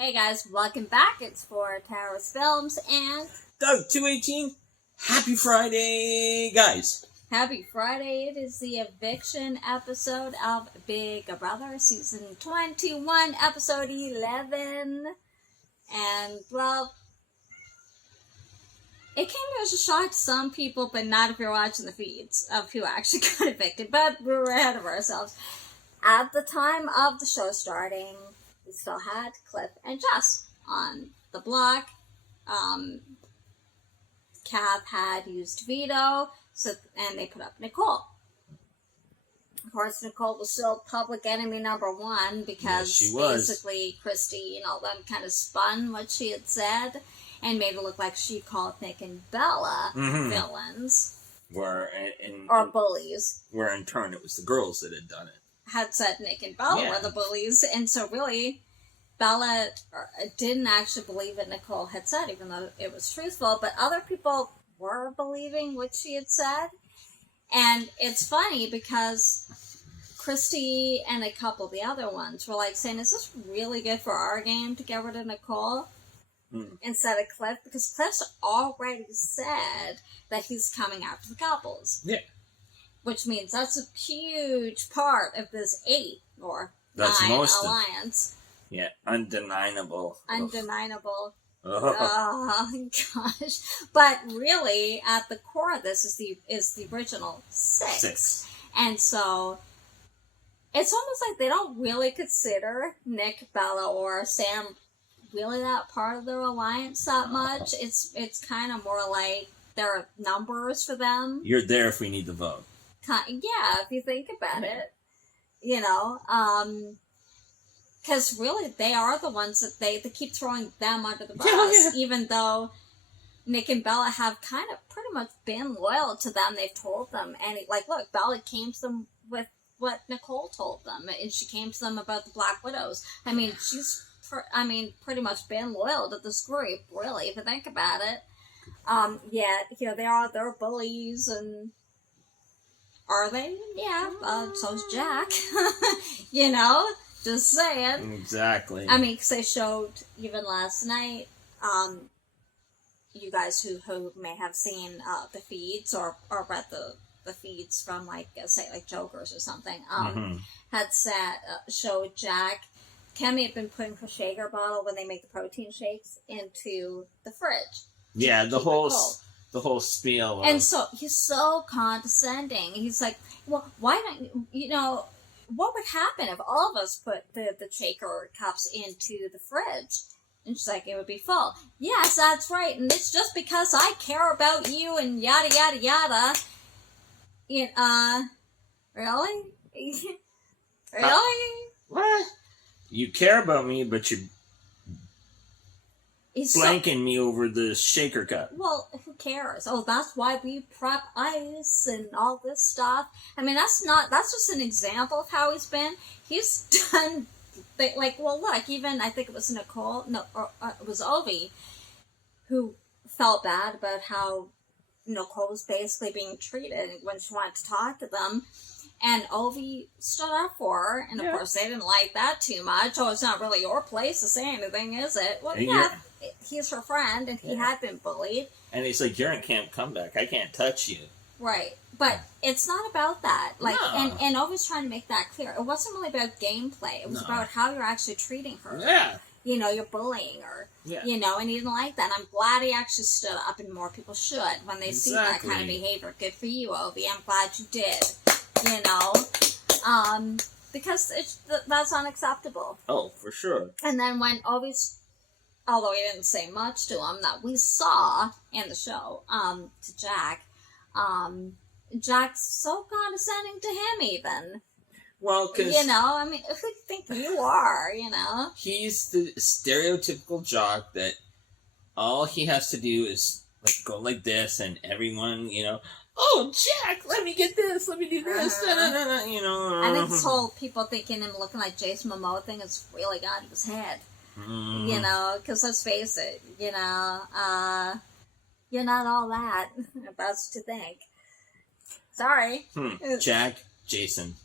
Hey guys, welcome back. It's for Towers Films and Doug 218. Happy Friday, guys. Happy Friday. It is the eviction episode of Big Brother, season 21, episode 11. And, well, it came as a shock to some people, but not if you're watching the feeds of who actually got evicted. But we were ahead of ourselves. At the time of the show starting, we still had Cliff and Jess on the block. Cav had used veto, and they put up Nicole. Of course, Nicole was still public enemy number one because basically Christy and all them kind of spun what she had said and made it look like she called Nick and Bella villains. Or bullies. Where in turn it was the girls that had done it. Had said Nick and Bella were the bullies, and so really, Bella didn't actually believe what Nicole had said, even though it was truthful, but other people were believing what she had said. And it's funny because Christy and a couple of the other ones were like saying, is this really good for our game to get rid of Nicole instead of Cliff? Because Cliff's already said that he's coming after the couples. Yeah. Which means that's a huge part of this 8 or 9 alliance. Undeniable. Undeniable. Oh gosh! But really, at the core of this is the original 6, and so it's almost like they don't really consider Nick, Bella, or Sam really that part of their alliance that much. It's kind of more like they're numbers for them. You're there if we need the vote. Yeah, if you think about it, you know, because really they are the ones that they keep throwing them under the bus, even though Nick and Bella have kind of pretty much been loyal to them. They've told them, and look, Bella came to them with what Nicole told them, and she came to them about the Black Widows. I mean, she's pretty much been loyal to this group, really, if you think about it. Yet, they're bullies and. Are they? Yeah. So's Jack. Just saying. Exactly. I mean, because they showed, even last night, you guys who may have seen the feeds or read the feeds from, say, Jokers or something, had showed Jack. Kemi had been putting her shaker bottle when they make the protein shakes into the fridge. Yeah, the whole spiel. And so he's so condescending. He's like, well, why don't you, what would happen if all of us put the shaker cups into the fridge? And she's like, it would be full. Yes, that's right. And it's just because I care about you and yada, yada, yada. Really? Really? What? You care about me, but you're blanking me over the shaker cup. Well, who cares? Oh, that's why we prep ice and all this stuff. I mean, that's just an example of how he's been. He's done, look, even, I think it was Nicole, it was Ovi, who felt bad about how Nicole was basically being treated when she wanted to talk to them. And Ovi stood up for her, and of course they didn't like that too much. Oh, it's not really your place to say anything, is it? Well, he's her friend, and he had been bullied. And he's like, you're in Camp Comeback. I can't touch you. Right. But it's not about that. And Ovi's trying to make that clear. It wasn't really about gameplay. It was about how you're actually treating her. Yeah. You're bullying her. Yeah. And he didn't like that. And I'm glad he actually stood up, and more people should when they see that kind of behavior. Good for you, Ovi. I'm glad you did. Because that's unacceptable. Oh, for sure. And then when although he didn't say much to him, that we saw in the show, to Jack, Jack's so condescending to him even. Well, because... who do you think you are, He's the stereotypical jock that all he has to do is go like this, and everyone, oh, Jack, let me get this, let me do this, I think this whole people thinking him looking like Jason Momoa thing has really got to his head. Because let's face it, you're not all that. That's what you think. Sorry. Jack, Jason.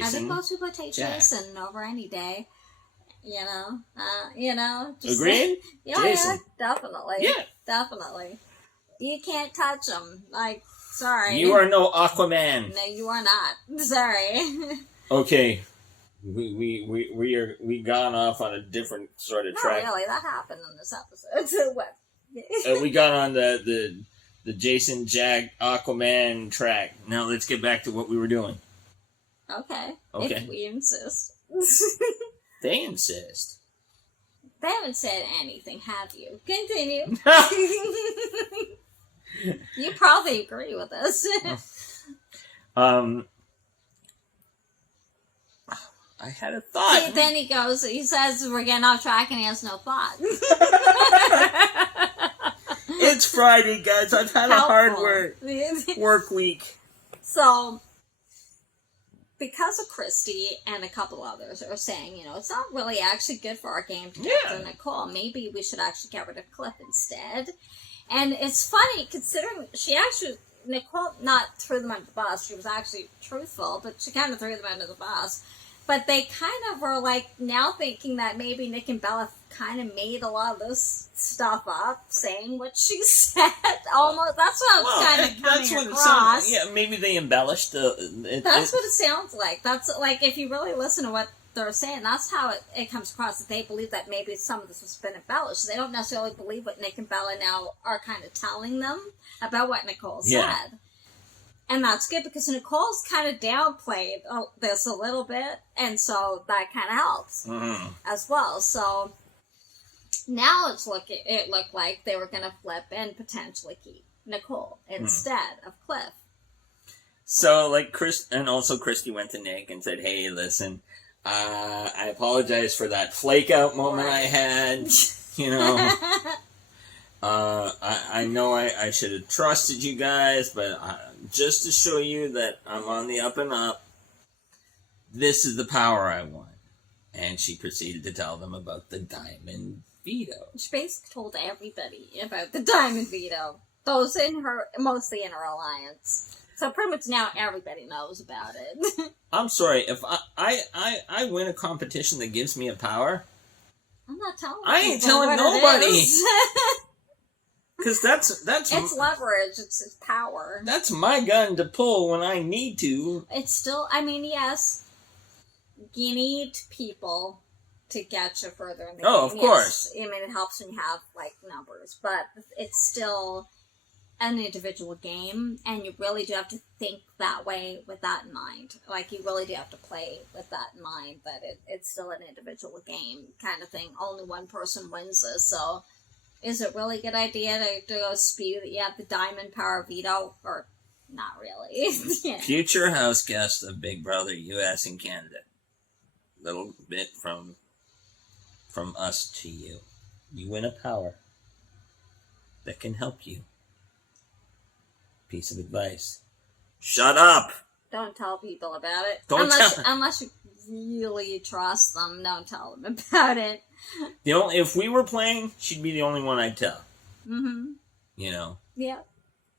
I think most people take Jason over any day. Just, Agreed? Yeah, Jason. definitely. Yeah. Definitely. You can't touch them. Like, sorry. You are no Aquaman. No, you are not. Sorry. Okay. We gone off on a different sort of Not track. really. That happened in this episode. So what? We got on the Jason Jack Aquaman track. Now let's get back to what we were doing. Okay. Okay. If we insist. They insist. They haven't said anything, have you? Continue. You probably agree with us. I had a thought. See, then he says we're getting off track and he has no thought. It's Friday, guys. I've had a hard work week. So, because of Christy and a couple others are saying, it's not really actually good for our game to get rid of Nicole. Maybe we should actually get rid of Cliff instead. And it's funny, considering Nicole not threw them under the bus. She was actually truthful, but she kind of threw them under the bus. But they kind of were now thinking that maybe Nick and Bella kind of made a lot of this stuff up, saying what she said. Almost, that's what it's kind of coming across. Maybe they embellished. That's what it sounds like. That's if you really listen to what they're saying, that's how it comes across. That they believe that maybe some of this has been embellished. They don't necessarily believe what Nick and Bella now are kind of telling them about what Nicole said. And that's good because Nicole's kind of downplayed this a little bit, and so that kind of helps as well. So now it looked like they were going to flip and potentially keep Nicole instead of Cliff. So Christy went to Nick and said, "Hey, listen, I apologize for that flake out moment I had. I know I should have trusted you guys, but just to show you that I'm on the up and up, this is the power I want." And she proceeded to tell them about the diamond veto. She basically told everybody about the diamond veto. Those mostly in her alliance. So pretty much now everybody knows about it. I'm sorry, if I win a competition that gives me a power, I'm not telling I ain't telling nobody. Because that's it's leverage. It's power. That's my gun to pull when I need to. It's still. Yes, you need people to get you further in the game. Of course. It helps when you have numbers, but it's still an individual game, and you really do have to think that way with that in mind. You really do have to play with that in mind, that it's still an individual game kind of thing. Only one person wins this, so. Is it really a good idea to go spew that you have the diamond power veto? Or not really? Future house guest of Big Brother US and Canada. Little bit from us to you. You win a power that can help you. Piece of advice. Shut up! Don't tell people about it. Unless you really trust them, don't tell them about it. If we were playing, she'd be the only one I'd tell. Mm-hmm. Yeah.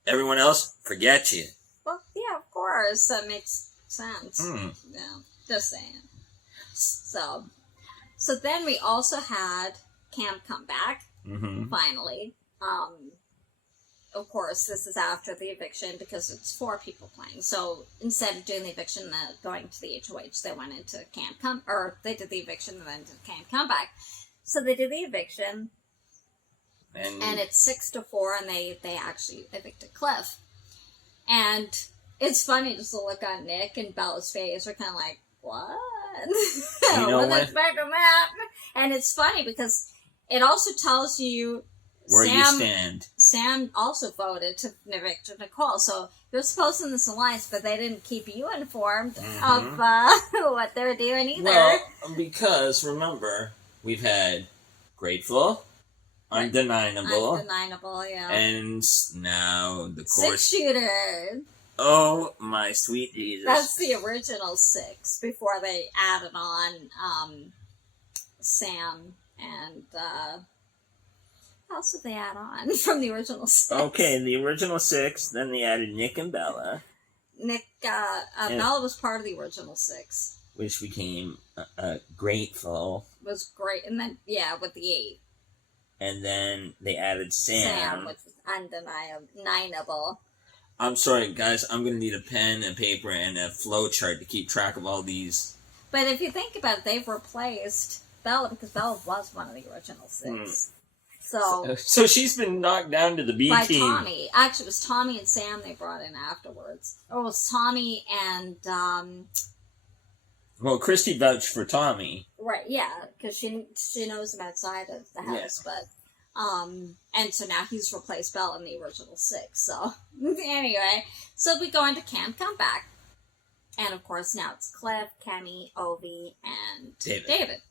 Everyone else, forget you. Well, yeah, of course. That makes sense. Yeah, just saying. So then we also had Cam come back, finally. Of course, this is after the eviction because it's 4 people playing. So instead of doing the eviction and going to the HOH, they went into they did the eviction and then did Cam comeback. So they did the eviction, and it's 6-4, and they actually evicted Cliff. And it's funny just to look on Nick and Bella's face. They're kind of like, what? I wasn't expecting that. And it's funny because it also tells you where you stand. Sam also voted to evict Nicole, so they're supposed in this alliance, but they didn't keep you informed of what they're doing either. Well, because remember, we've had Grateful, Undeniable, yeah, and now the Corus 6-shooter. Oh my sweet Jesus! That's the original 6 before they added on Sam and. What else did they add on from the original 6? Okay, the original 6, then they added Nick and Bella. Bella was part of the original 6. Which became Grateful, was great. And then, with the 8. And then they added Sam. Which was undeniable. I'm sorry, guys. I'm going to need a pen and paper and a flow chart to keep track of all these. But if you think about it, they've replaced Bella because Bella was one of the original 6. So she's been knocked down to the B by team. Tommy. Actually, it was Tommy and Sam they brought in afterwards. Or it was Tommy and... Well, Christy vouched for Tommy. Right, yeah, because she knows him outside of the house, but... and so now he's replaced Bella in the original 6, so... Anyway, so we go into Camp Comeback. And, of course, now it's Cliff, Kenny, Ovi, and David.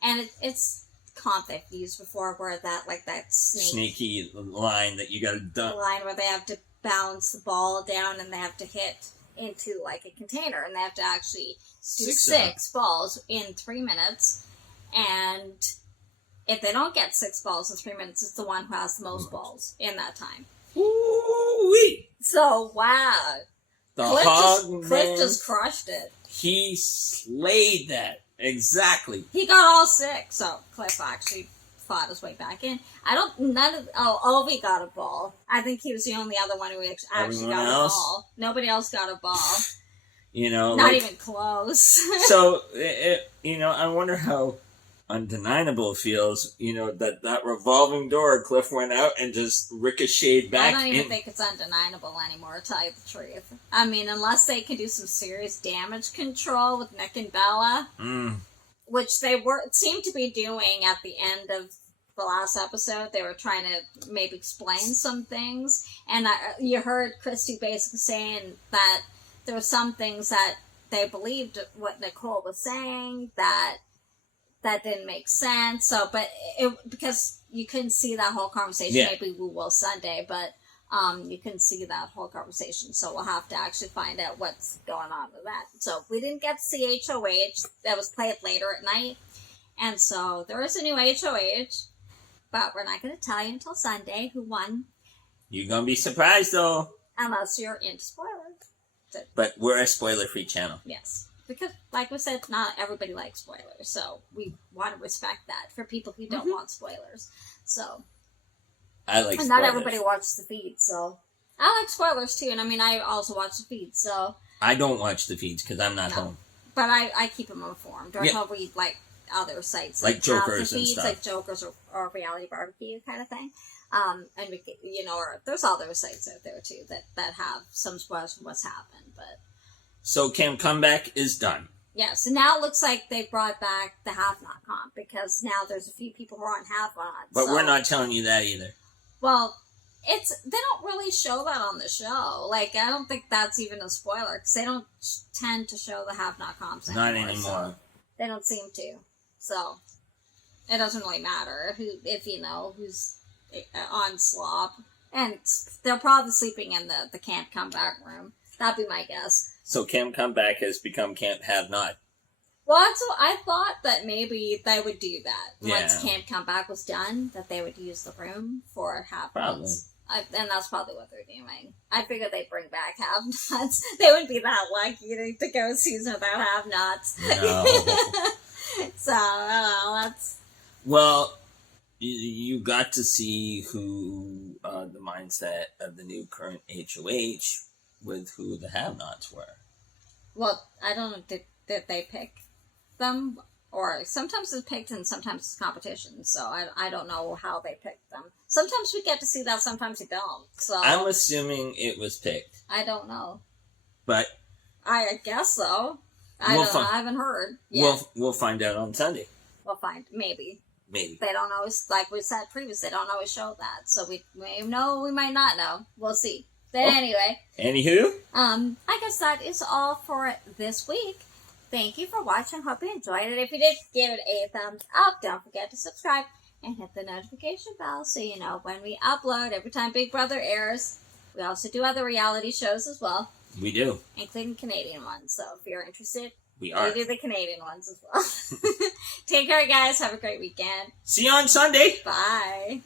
And it's comp they've used before where that sneaky line that you gotta dunk. Line where they have to bounce the ball down and they have to hit into, like, a container. And they have to actually do 6 balls in 3 minutes. And if they don't get 6 balls in 3 minutes, it's the one who has the most balls in that time. Ooh-wee. So, wow. Cliff just crushed it. He slayed that. Exactly. He got all 6, so Cliff actually fought his way back in. Ovi got a ball. I think he was the only other one who actually got a ball. Nobody else got a ball. Not even close. So, I wonder how undeniable it feels, that revolving door, Cliff went out and just ricocheted back. I don't even think it's undeniable anymore, to tell you the truth. I mean, unless they can do some serious damage control with Nick and Bella, which they seemed to be doing at the end of the last episode. They were trying to maybe explain some things, and you heard Christy basically saying that there were some things that they believed what Nicole was saying that didn't make sense. So, but because you couldn't see that whole conversation, maybe we will Sunday, but you couldn't see that whole conversation. So we'll have to actually find out what's going on with that. So we didn't get to see HOH. That was played later at night. And so there is a new HOH, but we're not going to tell you until Sunday who won. You're going to be surprised, though. Unless you're into spoilers. But we're a spoiler-free channel. Yes. Because, like we said, not everybody likes spoilers, so we want to respect that for people who don't want spoilers. So, I like spoilers. Not everybody watches the feed, so I like spoilers too. And I mean, I also watch the feed, so I don't watch the feeds because I'm not home. But I keep them informed. Or I'll read like other sites like Jokers and stuff, like Jokers or Reality Barbecue kind of thing. And we, or there's other sites out there too that have some spoilers from what's happened, but. So Camp Comeback is done. Yeah, so now it looks like they brought back the Have-Not comp, because now there's a few people who are on Have-Not. But we're not telling you that either. Well, they don't really show that on the show. Like, I don't think that's even a spoiler, because they don't tend to show the Have-Not comps anymore. Not anymore. So they don't seem to. So, it doesn't really matter if you know who's on slop. And they're probably sleeping in the Camp Comeback room. That'd be my guess. So Camp Comeback has become Camp Have-Not. Well, I thought that maybe they would do that. Once Camp Comeback was done, that they would use the room for Have-Nots. And that's probably what they're doing. I figured they'd bring back Have-Nots. They wouldn't be that lucky to go a season without Have-Nots. No. So, that's... Well, you got to see who the mindset of the new current HOH with who the Have-Nots were. Well, I don't know, did they pick them? Or sometimes it's picked and sometimes it's competition, so I don't know how they picked them. Sometimes we get to see that, sometimes we don't. So I'm assuming it was picked. I don't know. But I guess so. I don't know, I haven't heard. We'll find out on Sunday. We'll find, maybe. Maybe. They don't always, like we said previously, they don't always show that. So we may know, we might not know. We'll see. But anyway. Anywho. I guess that is all for this week. Thank you for watching. Hope you enjoyed it. If you did, give it a thumbs up. Don't forget to subscribe and hit the notification bell so you know when we upload every time Big Brother airs. We also do other reality shows as well. We do. Including Canadian ones. So if you're interested, we do the Canadian ones as well. Take care, guys. Have a great weekend. See you on Sunday. Bye.